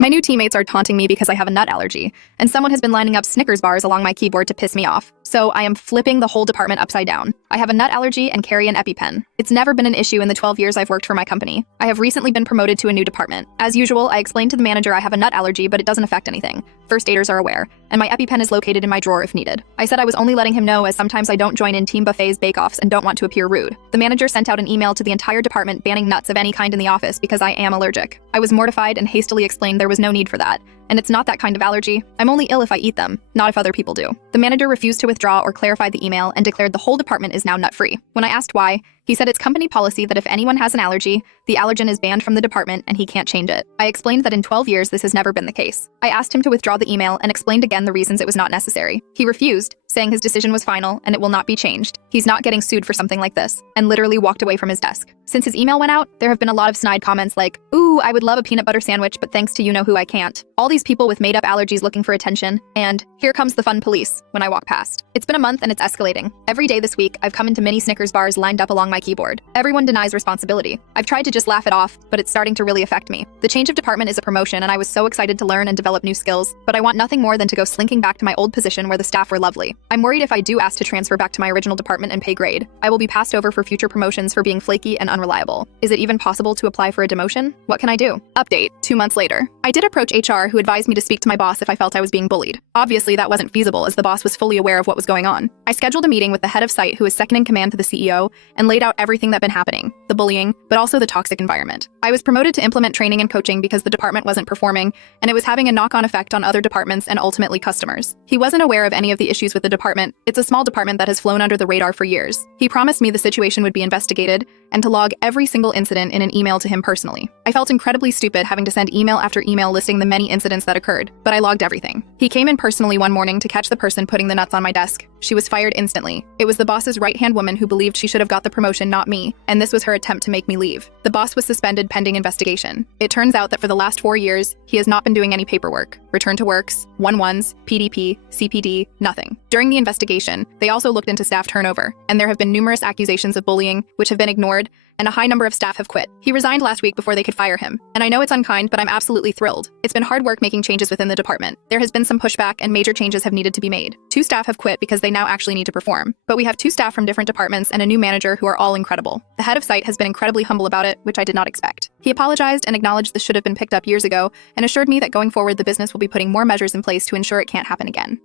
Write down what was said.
My new teammates are taunting me because I have a nut allergy, and someone has been lining up Snickers bars along my keyboard to piss me off. So I am flipping the whole department upside down. I have a nut allergy and carry an EpiPen. It's never been an issue in the 12 years I've worked for my company. I have recently been promoted to a new department. As usual, I explained to the manager I have a nut allergy, but it doesn't affect anything. First aiders are aware, and my EpiPen is located in my drawer if needed. I said I was only letting him know as sometimes I don't join in team buffets, bake-offs, and don't want to appear rude. The manager sent out an email to the entire department banning nuts of any kind in the office because I am allergic. I was mortified and hastily explained there was no need for that. And it's not that kind of allergy. I'm only ill if I eat them, not if other people do. The manager refused to withdraw or clarify the email and declared the whole department is now nut-free. When I asked why, he said it's company policy that if anyone has an allergy, the allergen is banned from the department and he can't change it. I explained that in 12 years this has never been the case. I asked him to withdraw the email and explained again the reasons it was not necessary. He refused, saying his decision was final and it will not be changed. He's not getting sued for something like this, and literally walked away from his desk. Since his email went out, there have been a lot of snide comments like, "Ooh, I would love a peanut butter sandwich, but thanks to you-know-who I can't." All these people with made-up allergies looking for attention, and "Here comes the fun police" when I walk past. It's been a month and it's escalating. Every day this week, I've come into mini Snickers bars lined up along my keyboard. Everyone denies responsibility. I've tried to just laugh it off, but it's starting to really affect me. The change of department is a promotion and I was so excited to learn and develop new skills, but I want nothing more than to go slinking back to my old position where the staff were lovely. I'm worried if I do ask to transfer back to my original department and pay grade, I will be passed over for future promotions for being flaky and unreliable. Is it even possible to apply for a demotion? What can I do? Update, 2 months later. I did approach HR, who advised me to speak to my boss if I felt I was being bullied. Obviously, that wasn't feasible as the boss was fully aware of what was going on. I scheduled a meeting with the head of site, who is second in command to the CEO, and laid out everything that had been happening, the bullying, but also the toxic environment. I was promoted to implement training and coaching because the department wasn't performing, and it was having a knock-on effect on other departments and ultimately customers. He wasn't aware of any of the issues with the department. It's a small department that has flown under the radar for years. He promised me the situation would be investigated and to log every single incident in an email to him personally. I felt incredibly stupid having to send email after email listing the many incidents that occurred, but I logged everything. He came in personally one morning to catch the person putting the nuts on my desk. She was fired instantly. It was the boss's right-hand woman who believed she should have got the promotion, not me, and this was her attempt to make me leave. The boss was suspended pending investigation. It turns out that for the last 4 years, he has not been doing any paperwork, return to works, 1-1s, PDP, CPD, nothing. During the investigation, they also looked into staff turnover, and there have been numerous accusations of bullying, which have been ignored, and a high number of staff have quit. He resigned last week before they could fire him. And I know it's unkind, but I'm absolutely thrilled. It's been hard work making changes within the department. There has been some pushback and major changes have needed to be made. 2 staff have quit because they now actually need to perform. But we have 2 staff from different departments and a new manager who are all incredible. The head of site has been incredibly humble about it, which I did not expect. He apologized and acknowledged this should have been picked up years ago and assured me that going forward the business will be putting more measures in place to ensure it can't happen again.